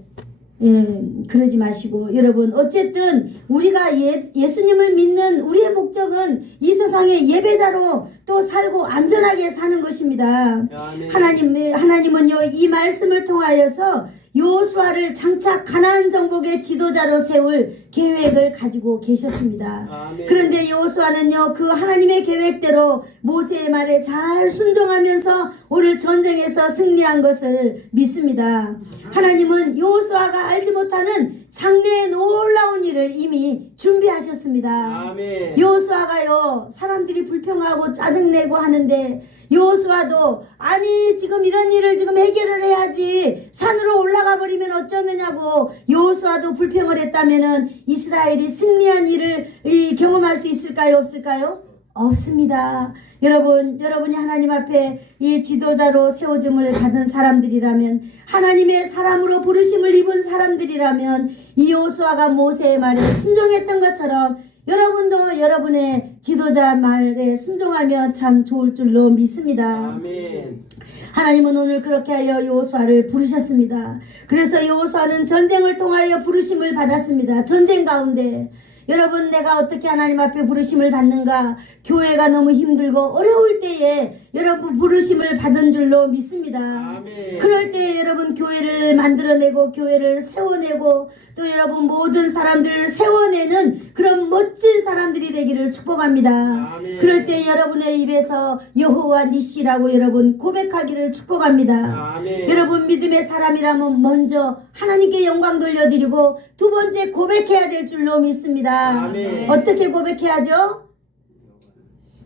그러지 마시고, 여러분 어쨌든 우리가 예수님을 믿는 우리의 목적은 이 세상에 예배자로 또 살고 안전하게 사는 것입니다. 아멘. 하나님은요 이 말씀을 통하여서 여호수아를 장차 가나안 정복의 지도자로 세울 계획을 가지고 계셨습니다. 아멘. 그런데 여호수아는요 그 하나님의 계획대로 모세의 말에 잘 순종하면서 오늘 전쟁에서 승리한 것을 믿습니다. 하나님은 여호수아가 알지 못하는 장래의 놀라운 일을 이미 준비하셨습니다. 아멘. 여호수아가요 사람들이 불평하고 짜증내고 하는데 여호수아도 아니 지금 이런 일을 지금 해결을 해야지 산으로 올라가 버리면 어쩌느냐고 여호수아도 불평을 했다면은 이스라엘이 승리한 일을 경험할 수 있을까요? 없을까요? 없습니다. 여러분이 하나님 앞에 이 지도자로 세워짐을 받은 사람들이라면, 하나님의 사람으로 부르심을 입은 사람들이라면 이 여호수아가 모세의 말에 순종했던 것처럼 여러분도 여러분의 지도자 말에 순종하면 참 좋을 줄로 믿습니다. 아멘. 하나님은 오늘 그렇게 하여 여호수아를 부르셨습니다. 그래서 여호수아는 전쟁을 통하여 부르심을 받았습니다. 전쟁 가운데 여러분 내가 어떻게 하나님 앞에 부르심을 받는가? 교회가 너무 힘들고 어려울 때에 여러분 부르심을 받은 줄로 믿습니다. 아멘. 그럴 때 여러분 교회를 만들어내고 교회를 세워내고 또 여러분 모든 사람들을 세워내는 그런 멋진 사람들이 되기를 축복합니다. 아멘. 그럴 때 여러분의 입에서 여호와 니시라고 여러분 고백하기를 축복합니다. 아멘. 여러분 믿음의 사람이라면 먼저 하나님께 영광 돌려드리고 두 번째 고백해야 될 줄로 믿습니다. 아멘. 어떻게 고백해야죠?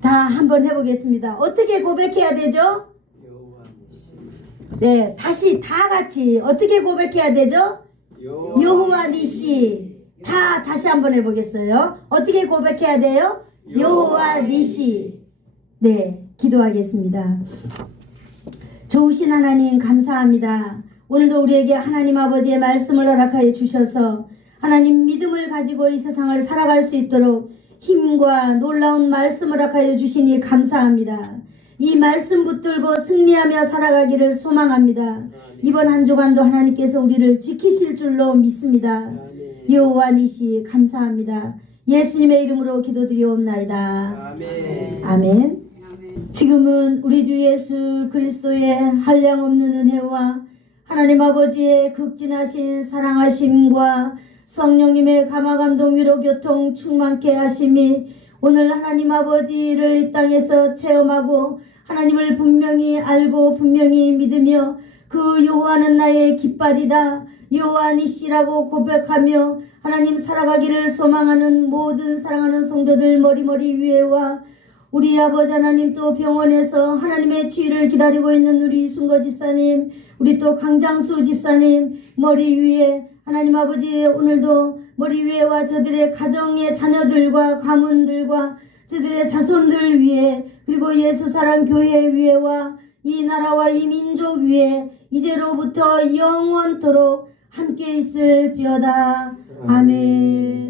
다 한번 해보겠습니다. 어떻게 고백해야 되죠? 네, 다시 다 같이 어떻게 고백해야 되죠? 여호와 니시. 다 다시 한번 해보겠어요. 어떻게 고백해야 돼요? 여호와 니시. 네, 기도하겠습니다. 좋으신 하나님 감사합니다. 오늘도 우리에게 하나님 아버지의 말씀을 허락하여 주셔서 하나님 믿음을 가지고 이 세상을 살아갈 수 있도록 힘과 놀라운 말씀을 허락하여 주시니 감사합니다. 이 말씀 붙들고 승리하며 살아가기를 소망합니다. 이번 한 주간도 하나님께서 우리를 지키실 줄로 믿습니다. 여호와 니시 감사합니다. 예수님의 이름으로 기도드리옵나이다. 아멘. 아멘. 지금은 우리 주 예수 그리스도의 한량없는 은혜와 하나님 아버지의 극진하신 사랑하심과 성령님의 감화감동 위로 교통 충만케 하심이 오늘 하나님 아버지를 이 땅에서 체험하고 하나님을 분명히 알고 분명히 믿으며 그 여호와는 나의 깃발이다 여호와 니시라고 고백하며 하나님 살아가기를 소망하는 모든 사랑하는 성도들 머리 위에와 우리 아버지 하나님 또 병원에서 하나님의 치유를 기다리고 있는 우리 순거 집사님 우리 또 강장수 집사님 머리 위에 하나님 아버지 오늘도 머리 위에와 저들의 가정의 자녀들과 가문들과 저들의 자손들 위에 그리고 예수사랑 교회 위에와 이 나라와 이 민족 위에 이제로부터 영원토록 함께 있을지어다. 아멘.